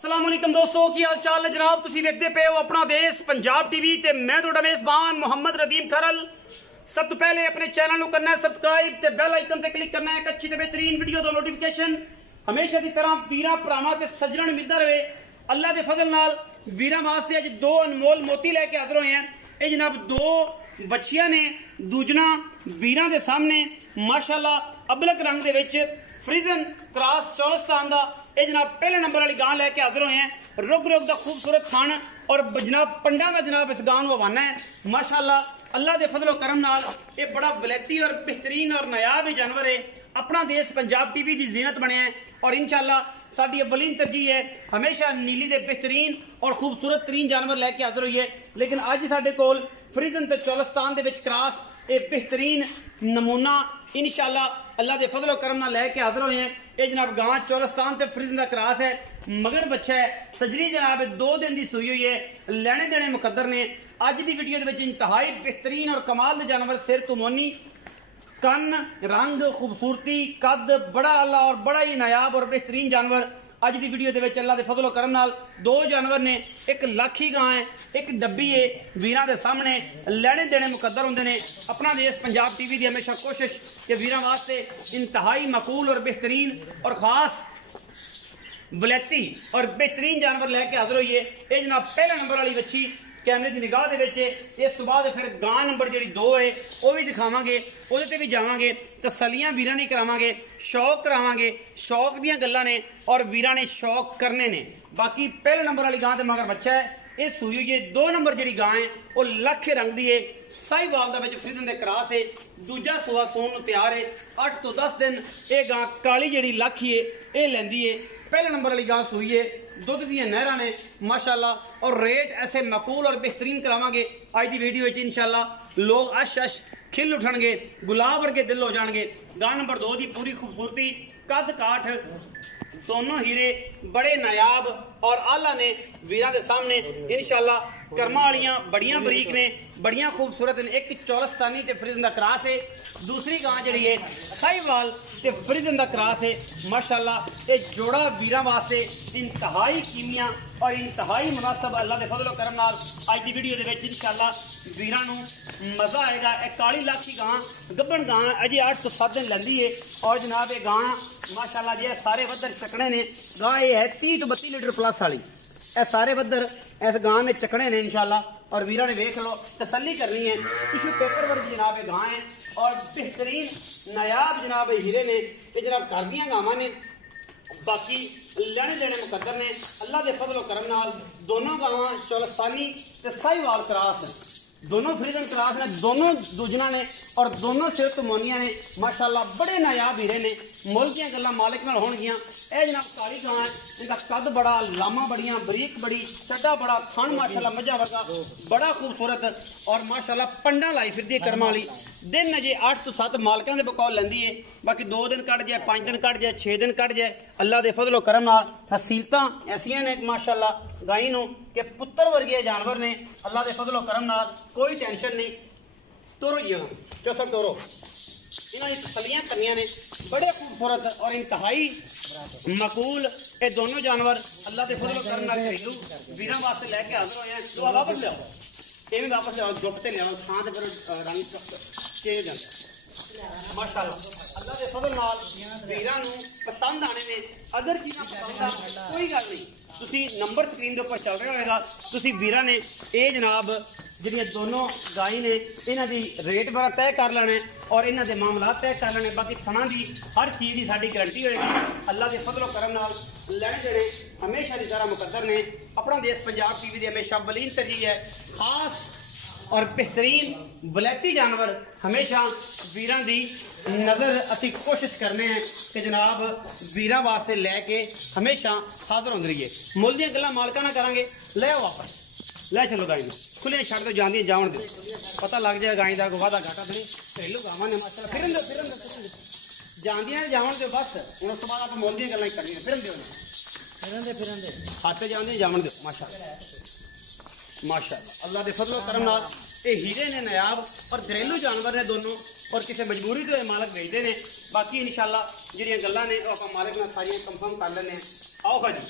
अस्सलाम वालेकुम दोस्तों, की हाल चाल है जनाब। तुसी वेखदे पे हो अपना देश पंजाब टीवी ते मैं तुहाडा मेजबान मोहम्मद रदीम खरल। सब तो पहले अपने चैनल को करना है सब्सक्राइब ते बेल आइकन ते क्लिक करना है एक अच्छी ते बेहतरीन वीडियो दा नोटिफिकेशन हमेशा की तरह वीरां भरावां ते सज्जणां मिलदा रहे। अल्लाह के फजल नाल वीरां वास्ते अज दो अनमोल मोती लैके हाजिर होए हैं। ये जनाब दो बच्चियां ने, दूजना वीरां दे सामने माशाअल्लाह अबलक रंग दे विच फ्रीजन क्रॉस चौलस्तान दा ये जनाब पहले नंबर वाली गां लैके हाजिर हुए हैं। रुग रुग दा खूबसूरत थान और जनाब पंडा का जनाब इस गां नूं हवाना है। माशाअल्लाह अल्लाह के फजलो करम नाल ये बड़ा वलैती और बेहतरीन और नायाब ही जानवर है। अपना देश पंजाब टीवी की जीनत बनया है और इंशाअल्लाह साडी अव्वलीन तरजीह है हमेशा नीली दे बेहतरीन और खूबसूरत तरीन जानवर लैके हाजिर हुई है। लेकिन अज साडे कोल फ्रीजन ते चौलस्तान दे विच क्रॉस ये बेहतरीन नमूना इंशाअल्लाह अल्लाह के फजलो करम नाल लैके हाजिर हुए हैं। ये जनाब गां चौलस्तान ते फ्रीजन का क्रॉस है, मगर बच्चा है सजरी जनाब 2 दिन की सूई हुई है। लैने देने मुकद्दर ने। अज की वीडियो के इंतहाई बेहतरीन और कमाल के जानवर सिर तुमोनी, कन, रंग, खूबसूरती, कद बड़ा अल्लाह और बड़ा ही नायाब और बेहतरीन जानवर अज की वीडियो के अल्लाह के फजलो करम नाल दो जानवर ने। एक लाखी गां है, एक डब्बी है। वीरां दे सामने लैने देने मुकद्दर होंदे ने। अपना देश पंजाब टीवी की हमेशा कोशिश कि वीरां वास्ते इंतहाई मकूल और बेहतरीन और खास वलैती और बेहतरीन जानवर लैके हाजिर हुई है। ये जनाब पहले नंबर वाली बच्ची कैमरे की निगाह दे विच। इस तो बाद फिर गां नंबर जी 2 है वह भी दिखावांगे, उहदे भी जावांगे, तसलियां वीरां दी करावांगे, शौक करावांगे। शौक दीयां गल्लां ने और वीरां ने शौक करने ने। बाकी पहले नंबर वाली गां दे मगर बच्चा है, ये सूई हुई है। 2 नंबर जी गां है वह लखे रंग की है, साहिवाल दा विच फ्रीजन दे क्रॉस है। दूजा सूआ सून नूं तैयार है। 8 तो 10 दिन ये गां काली जी लाखी है ये लैंदी है। पहले नंबर वाली गां सूई है, दुध दी नहरां ने माशाअल्लाह और रेट ऐसे मकूल और बेहतरीन करावांगे। अज की वीडियो इंशाअल्लाह लोग अश अश खिल उठणगे, गुलाब वर्गे दिल हो जाएंगे। गां नंबर 2 की पूरी खूबसूरती, कद काठ दोनों हीरे बड़े नायाब और आला ने। वीरां दे सामने इंशाअल्लाह कर्मा वालियां बड़ियां बरीक ने, बड़ियां खूबसूरत ने। एक चौलस्तानी ते फ्रीजन दा क्रॉस है, दूसरी गां जी है साहिवाल ते फ्रीजन दा क्रॉस है। माशाअल्लाह ये जोड़ा वीरां वास्ते इंतहाई कीमिया और इंतहाई मुनासब अल्लाह के फजलो करम नाल अज की वीडियो के इंशाअल्लाह वीरां नूं मज़ा आएगा। एक काली लाखी गां गब्बन गां अजे 8 तो 7 दिन लैंदी है और जनाब ये गां माशाअल्लाह जी सारे वधर चकने ने। गां ये है 30 तो 32 लीटर प्लस वाली। यह सारे वधर इस गां ने चकने ने इंशाअल्लाह और वीरां ने वेख लो, तसल्ली करनी है। टिश्यू पेपर वर्गी जनाब ये गां है और बेहतरीन नायाब जनाब हीरे ने। तो जनाब घर दियां गावां ने, बाकी लैने देने मुकद्दर ने। अल्लाह के फजलो करम नाल दोनों गावां चौलस्तानी ते साहिवाल क्रॉस, दोनों फ्रीजन क्रॉस ने, दोनों दूजना ने और दोनों सिर तुमोनिया ने। माशाअल्लाह बड़े नायाब हीरे ने। मुल दियां गल्लां मालिक नाल होणगियां। यह जनाब काली गां है, इनका कद बड़ा, लामा बड़ियां, बरीक बड़ी, चड्डा बड़ा, थान माशाअल्लाह मजा वर्गा बड़ा खूबसूरत और माशाअल्लाह पंडा लाई फिरदी है कर्मा वाली। दिन अजे 8 तो 7 मालकां दे बकौल लैंदी है। बाकी 2 दिन कट जाए, 5 दिन कट जाए, 6 दिन कट जाए, अल्लाह के फजलो करम नाल हसीलतां ऐसियां ने माशाअल्लाह गाई नूं कि पुत्तर वर्गे जानवर ने। अल्लाह के फजलो करम नाल कोई टेंशन नहीं। टोरो जी चौसठ टोरो इन्होंने तसलियां करनियां ने। बड़े खूबसूरत और इंतहाई मकूल ये दोनों जानवर अल्लाह के फजलो करम नाल घरेलू वीरां वास्ते लैके हाजिर होए हैं। तो वापस लियाओ, ये भी वापस लियाओ, गुप ते लियाओ, थां ते फिर रंग चेंज हो जाता। माशाअल्लाह अल्लाह के फजल नाल वीरां नूं पसंद आने ने। अगर चीज़ां पसंद आ कोई गल नहीं, तुसी नंबर स्क्रीन के ऊपर चल रहा होगा, तुसी वीरां ने ये जनाब जिहड़ियां दोनों गाई ने इन्हां दी रेट बड़ा तय कर लेना है और इन्हां दे मामलात तय कर लेने। बाकी थणा की हर चीज़ की साडी गारंटी होएगी। अल्लाह के फजलो करम नाल लैने देने हमेशा की तरह मुकद्दर ने। अपना देश पंजाब टीवी की हमेशा अव्वलीन तरजीह है। खास और बेहतरीन वलैती जानवर हमेशा वीरां दी नज़र असी कोशिश करने हैं कि जनाब वीरां वास्ते लैके हमेशा हाजिर होंदे रहिए। मुल दियां गल्लां मालकां नाल करांगे। ले आओ वापस, ले चलो गाई नूं खुले छड्ड दो, जांदियां जावन दो, पता लग जाए गाई का वादा घाटा तो नहीं। घरेलू गावां ने माशाअल्लाह फिरन दो, फिरन दो, जांदियां जावन दो बस। हुण उस तो बाद आप मुल दियां गल्लां करनियां। फिरन दो, फिरन दे, फिरन दे, हाथे जांदियां जावन दो। माशाअल्लाह माशाअल्लाह अल्लाह के फजलो करम नाल ये हीरे ने नायाब और घरेलू जानवर ने दोनों और किसी मजबूरी तो मालक भेजते हैं। बाकी इंशाअल्लाह जिहड़ियां गल्लां ने आप मालिक नाल सारियां कंफर्म कर लेने। आओ भाजी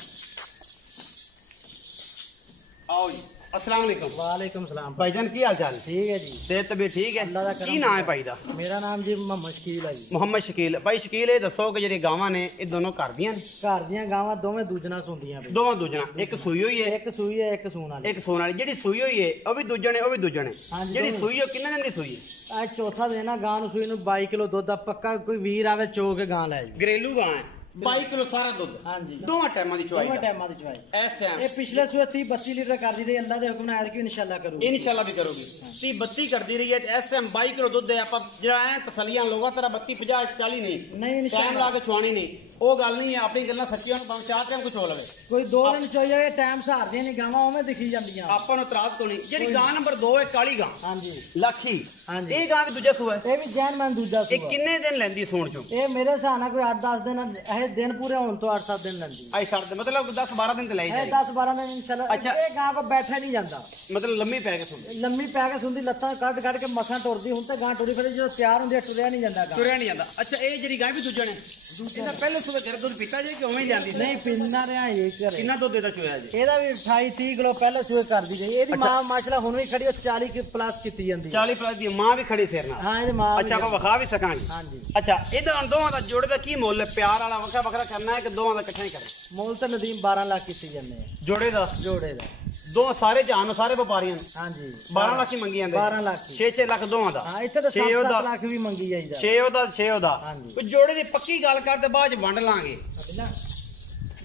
आओ जी अस्सलाम वालेकुम। वालेकुम सलाम भाईजान की हाल चाल? ठीक है जी। सेहत तबीयत ठीक है? अल्लाह दा करम। की नाम है भाई दा? मेरा नाम जी मोहम्मद शकील है जी। ਮੁਹੰਮਦ ਸ਼ਕੀਲ। ਭਾਈ ਸ਼ਕੀਲ ਇਹ ਦੱਸੋ ਕਿ ਜਿਹੜੀ ਗਾਵਾਂ ਨੇ ਇਹ ਦੋਨੋਂ ਘਰ ਦੀਆਂ ਨੇ? घर दियां गावां दोवें दूजना सुंदियां पई। ਦੋਵਾਂ ਦੂਜਣਾ ਇੱਕ ਸੂਈ ਹੋਈ ਹੈ एक सूई है एक सून वाली। ਇੱਕ ਸੂਣ ਵਾਲੀ। ਜਿਹੜੀ ਸੂਈ ਹੋਈ ਹੈ ਉਹ ਵੀ ਦੂਜਣੇ ਉਹ ਵੀ ਦੂਜਣੇ। ਹਾਂਜੀ, ਜਿਹੜੀ ਦੋਵੇਂ। ਸੂਈ ਉਹ ਕਿੰਨੇ ਦਿਨ ਦੀ ਸੂਈ ਹੈ? आज चौथा दिन है गां नूं सूई नूं 22 किलो दुध दा पक्का कोई वीर आवे चो के गां लै जी। घरेलू गां है 22 किलो सारा दुੱਧ। ਹਾਂਜੀ ਦੋਵਾਂ ਟਾਈਮਾਂ ਦੀ ਚੁਆਈ दोवें टाइमां दी चवाई। ਇਸ ਟਾਈਮ ਇਹ ਪਿਛਲੇ ਸੂਏ 30 32 लीटर कर दी रही अल्लाह दे हुक्म नाल कि इंशाल्लाह करूंगी। ਇਨਸ਼ਾਅੱਲਾ ਵੀ ਕਰੋਗੀ। 30 32 ਕਰਦੀ ਰਹੀ ਹੈ ਤੇ ਇਸ ਟਾਈਮ 22 ਕਿਲੋ ਦੁੱਧ ਹੈ। ਆਪਾਂ ਜਿਹੜਾ ਐ ਤਸਲੀਆਂ ਲੋਗਾ ਤੇਰਾ 32 50 40 ਨਹੀਂ नहीं ਟਾਈਮ इंशाल्लाह ਲਾ ਕੇ ਚੁਆਣੀ ਨਹੀਂ। ਉਹ ਗੱਲ ਨਹੀਂ ਹੈ। ਆਪਣੀ ਗੱਲਾਂ ਸੱਚੀਆਂ ਨੂੰ ਭਾਵੇਂ ਚਾਰ ਟਾਈਮ ਕੁਝ ਹੋ ਲਵੇ। कोई 2 दिन चोई जाए टाइम सहारदियां नहीं गावां उवें दिखी जांदियां। ਆਪਾਂ ਨੂੰ ਇਤਰਾਜ਼ ਕੋਈ ਨਹੀਂ। ਜਿਹੜੀ ਗਾਂ ਨੰਬਰ 2 ਹੈ ਕਾਲੀ ਗਾਂ ਹਾਂਜੀ ਲੱਖੀ ਹਾਂਜੀ। ਇਹ ਗਾਂ ਵੀ ਦੂਜਾ ਸੂਆ ਹੈ। ਇਹ ਵੀ ਜੈਨ ਮੈਂ ਦੂਜਾ ਇਹ ਸੂਆ। ਕਿੰਨੇ ਦਿਨ ਲੈਂਦੀ ਸੂਣ ਚੋਂ? ਇਹ ਮੇਰੇ ਹਿਸਾਬ ਨਾਲ ਕੋਈ 8-10 ਦਿਨ ਇਹ ਦਿਨ ਪੂਰੇ ਹੋਣ ਤੋਂ 8-7 दिन लंदी ਆਈ ਛੱਡ ਮਤਲਬ 10 12 ਦਿਨ ਤੇ ਲੈ है। ਜਾਏ। 10-12 दिन इंशाल्लाह। अच्छा। ਇਹ ਗਾਂ ਕੋ ਬੈਠਾ ਨਹੀਂ ਜਾਂਦਾ। ਮਤਲਬ ਲੰਮੀ ਪੈ ਕੇ ਸੁਣ ਲੰਮੀ ਪੈ ਕੇ ਸੁੰਦੀ ਲੱਤਾਂ ਕੱਢ ਕੱਢ ਕੇ ਮਸਾਂ ਟੁਰਦੀ। ਹੁਣ ਤੇ ਗਾਂ ਟੁਰੀ ਫਿਰ ਜਦੋਂ ਤਿਆਰ ਹੁੰਦੀ ਹੈ ਟੁਰਿਆ ਨਹੀਂ ਜਾਂਦਾ ਗਾਂ। ਤੁਰਿਆ ਨਹੀਂ ਜਾਂਦਾ। ਅੱਛਾ ਇਹ ਜਿਹੜੀ ਗਾਂ ਵੀ ਦੂਜਾ ਨੇ ਇਹਦਾ ਪਹਿਲੇ ਸੂਏ ਘਰ ਦੁੱਧ ਪੀਤਾ ਜੇ ਕਿ ਉਵੇਂ ਹੀ ਜਾਂਦੀ ਸੀ? ਨਹੀਂ ਪਿੰਨਾ ਰਿਹਾ ਇਹ ਘਰੇ। ਕਿੰਨਾ ਦੁੱਧ ਇਹਦਾ ਚੋਇਆ ਜੀ? ਇਹਦਾ ਵੀ 28-30 ਕਿਲੋ ਪਹਿਲੇ ਸੂਏ ਕਰਦੀ ਗਈ। ਇਹਦੀ ਮਾਂ ਮਾਸ਼ਾਅੱਲਾ ਹੁਣ ਵੀ ਖੜੀ ਉਹ 40 ਪਲੱਸ ਕੀਤੀ ਜਾਂਦੀ। 40 ਪਲੱਸ ਦੀ ਮਾਂ ਵੀ ਖੜੀ ਸਿਰ ਨਾਲ। ਹਾਂ ਇਹਦੀ ਮਾਂ ਵੀ ਅੱਛਾ ਆਪਾਂ ਵਿਖਾ ਵੀ ਸਕਾਂਗੇ। ਹਾਂਜੀ ਅੱਛਾ ਇਹਦਾ ਦੋਵਾਂ ਦਾ ਜੋੜੇ ਦਾ ਕੀ ਮੁੱਲ ਹੈ? ਪਿਆਰ ਵਾਲਾ ਵੱਖਰਾ ਵੱਖਰਾ ਕਰਨਾ ਹੈ ਕਿ ਦੋਵਾਂ ਦਾ ਇਕੱਠਾ ਹੀ ਕਰਨਾ? ਮੁੱਲ ਤਾਂ ਨਦੀਮ 12 ਲੱਖ ਕੀਤੀ ਜਾਂਦੇ ਆ ਜੋੜੇ ਦਾ ਜੋੜੇ ਦਾ। ਦੋ ਸਾਰੇ ਜਹਾਨ ਨੂੰ ਸਾਰੇ ਵਪਾਰੀਆਂ ਨੂੰ ਹਾਂਜੀ 12 ਲੱਖ ਹੀ ਮੰਗੀ ਜਾਂਦੇ। 12 ਲੱਖ ਹੀ। 6-6 ਲੱਖ ਦੋਵਾਂ ਦਾ। ਹਾਂ ਇੱਥੇ ਤਾਂ 7 ਲੱਖ ਵੀ ਮੰਗੀ ਜਾਈਦਾ। 6 ਉਹਦਾ 6 ਉਹਦਾ। ਹਾਂਜੀ। ਕੋਈ ਜੋੜੇ ਦੀ ਪੱਕੀ ਗੱਲ ਕਰ ਤੇ ਬਾਅਦ ਚ ਵੰਡ ਲਾਂਗੇ।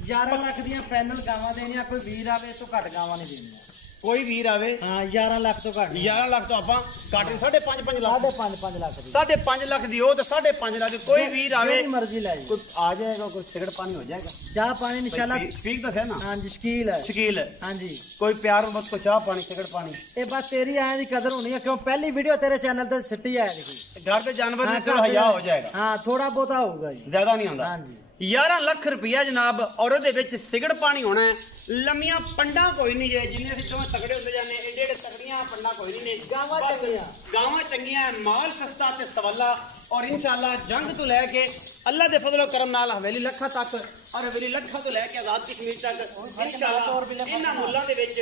11 ਲੱਖ ਦੀਆਂ ਫਾਈਨਲ ਗਾਵਾਂ ਦੇਣੀਆਂ। ਕੋਈ ਵੀਰ ਆਵੇ ਇਸ ਤੋਂ ਘੱਟ ਗਾਵਾਂ ਨਹੀਂ ਦੇਣੀਆਂ। ਕੋਈ ਵੀਰ ਆਵੇ ਹਾਂ 11 ਲੱਖ ਤੋਂ ਘੱਟ 11 ਲੱਖ ਤੋਂ ਆਪਾਂ ਕੱਟ 5.5 ਲੱਖ 5.5 ਲੱਖ ਦੀ 5.5 ਲੱਖ ਦੀ ਉਹ ਤੇ 5.5 ਲੱਖ ਦੀ। ਕੋਈ ਵੀਰ ਆਵੇ ਜਿਹੜੀ ਮਰਜ਼ੀ ਲੈ ਜੀ। ਕੋਈ ਆ ਜਾਏਗਾ ਕੋਈ ਸਿਗਰਟ ਪਾਣੀ ਹੋ ਜਾਏਗਾ। ਚਾਹ ਪਾਣੀ ਇਨਸ਼ਾਅੱਲਾ। ਠੀਕ ਤਾਂ ਹੈ ਨਾ? ਹਾਂਜੀ ਸ਼ਕੀਲ ਹੈ। ਸ਼ਕੀਲ ਹੈ। ਹਾਂਜੀ ਕੋਈ ਪਿਆਰ ਮੁਹੱਬਤ ਕੋਈ ਚਾਹ ਪਾਣੀ ਸਿਗਰਟ ਪਾਣੀ ਇਹ ਬਸ ਤੇਰੀ ਆਇਆਂ ਦੀ ਕਦਰ ਹੋਣੀ ਹੈ ਕਿਉਂ ਪਹਿਲੀ ਵੀਡੀਓ ਤੇਰੇ ਚੈਨਲ ਤੇ ਸਿੱਟੀ ਆਇਆ ਸੀ। ਘਰ ਦੇ ਜਾਨਵਰ ਨੇ ਚਲੋ ਹਯਾ ਹੋ ਜਾਏਗਾ। ਹਾਂ ਥੋੜਾ ਬਹੁਤਾ ਹੋਊਗਾ ਜੀ ਜ਼ਿਆਦਾ ਨਹੀਂ ਹੁੰਦਾ। ਹਾਂਜੀ 11 ਲੱਖ ਰੁਪਇਆ ਜਨਾਬ। ਔਰ ਉਹਦੇ ਵਿੱਚ ਸਿਗਰਟ ਪਾਣੀ ਹੋਣਾ ਹੈ। ਲੰਮੀਆਂ ਪੰਡਾਂ ਕੋਈ ਨਹੀਂ ਜੇ ਜਿੰਨੇ ਅਸੀਂ ਦੋਵੇਂ ਤਗੜੇ ਹੁੰਦੇ ਜਾਂਦੇ ਇਹ ਜਿਹੜੇ ਤਗੜੀਆਂ ਪੰਡਾਂ ਕੋਈ ਨਹੀਂ ਨੇ। ਗਾਵਾਂ ਚੰਗੀਆਂ। ਗਾਵਾਂ ਚੰਗੀਆਂ ਮਾਲ ਸਸਤਾ ਤੇ ਸਵਾਲਾ। ਔਰ ਇਨਸ਼ਾਅੱਲਾ ਜੰਗ ਤੋਂ ਲੈ ਕੇ ਅੱਲਾ ਦੇ ਫਜ਼ਲ ਕਰਮ ਨਾਲ ਹਵੇਲੀ ਲੱਖਾਂ ਤੱਕ ਔਰ ਹਵੇਲੀ ਲੱਖਾਂ ਤੋਂ ਲੈ ਕੇ ਆਜ਼ਾਦ ਕਸ਼ਮੀਰ ਤੱਕ ਇਨਸ਼ਾਅੱਲਾ ਇਹਨਾਂ ਮੁੱਲਾਂ ਦੇ ਵਿੱਚ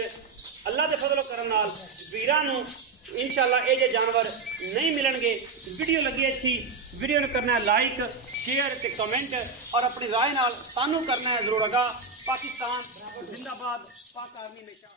ਅੱਲਾ ਦੇ ਫਜ਼ਲ ਕਰਮ ਨਾਲ ਵੀਰਾਂ ਨੂੰ ਇਨਸ਼ਾਅੱਲਾ ਇਹ ਜੇ ਜਾਨਵਰ ਨਹੀਂ ਮਿਲਣਗੇ। ਵੀਡੀਓ ਲੱਗੀ ਅੱਛੀ ਵੀਡੀਓ ਨੂੰ ਕਰਨਾ ਹੈ ਲਾਈਕ शेयर ते कमेंट और अपनी राय नाल सानू करना है जरूर। अगा पाकिस्तान जिंदाबाद पाक आर्मी हमेशा।